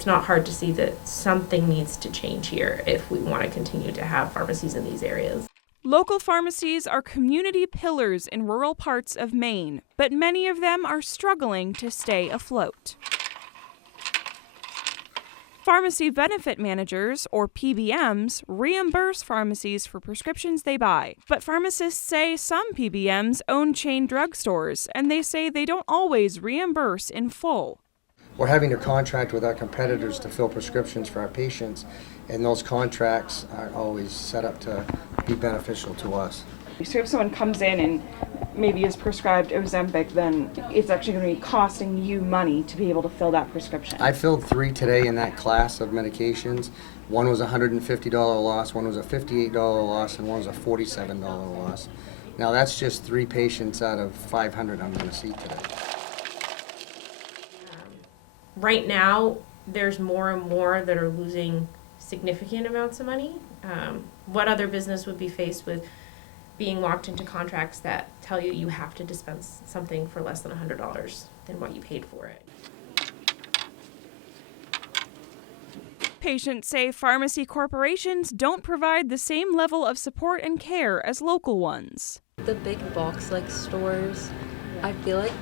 It's not hard to see that something needs to change here if we want to continue to have pharmacies in these areas. Local pharmacies are community pillars in rural parts of Maine, but many of them are struggling to stay afloat. Pharmacy benefit managers, or PBMs, reimburse pharmacies for prescriptions they buy. But pharmacists say some PBMs own chain drugstores, and they say they don't always reimburse in full. We're having to contract with our competitors to fill prescriptions for our patients, and those contracts aren't always set up to be beneficial to us. So if someone comes in and maybe is prescribed Ozempic, then it's actually going to be costing you money to be able to fill that prescription. I filled 3 today in that class of medications. One was a $150 loss, one was a $58 loss, and one was a $47 loss. Now that's just 3 patients out of 500 I'm going to see today. Right now, there's more and more that are losing significant amounts of money. What other business would be faced with being locked into contracts that tell you you have to dispense something for less than $100 than what you paid for it? Patients say pharmacy corporations don't provide the same level of support and care as local ones. The big box stores, I feel like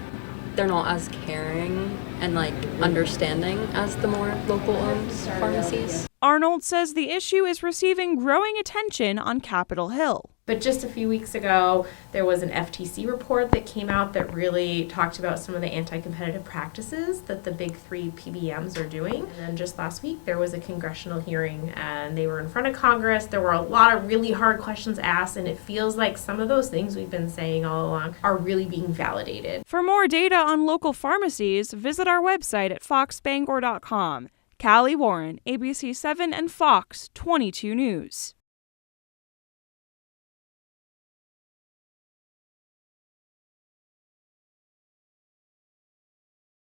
they're not as caring and understanding as the more local owned pharmacies. Arnold says the issue is receiving growing attention on Capitol Hill. But just a few weeks ago, there was an FTC report that came out that really talked about some of the anti-competitive practices that the big 3 PBMs are doing. And then just last week, there was a congressional hearing, and they were in front of Congress. There were a lot of really hard questions asked, and it feels like some of those things we've been saying all along are really being validated. For more data on local pharmacies, visit our website at foxbangor.com. Callie Warren, ABC 7 and Fox 22 News.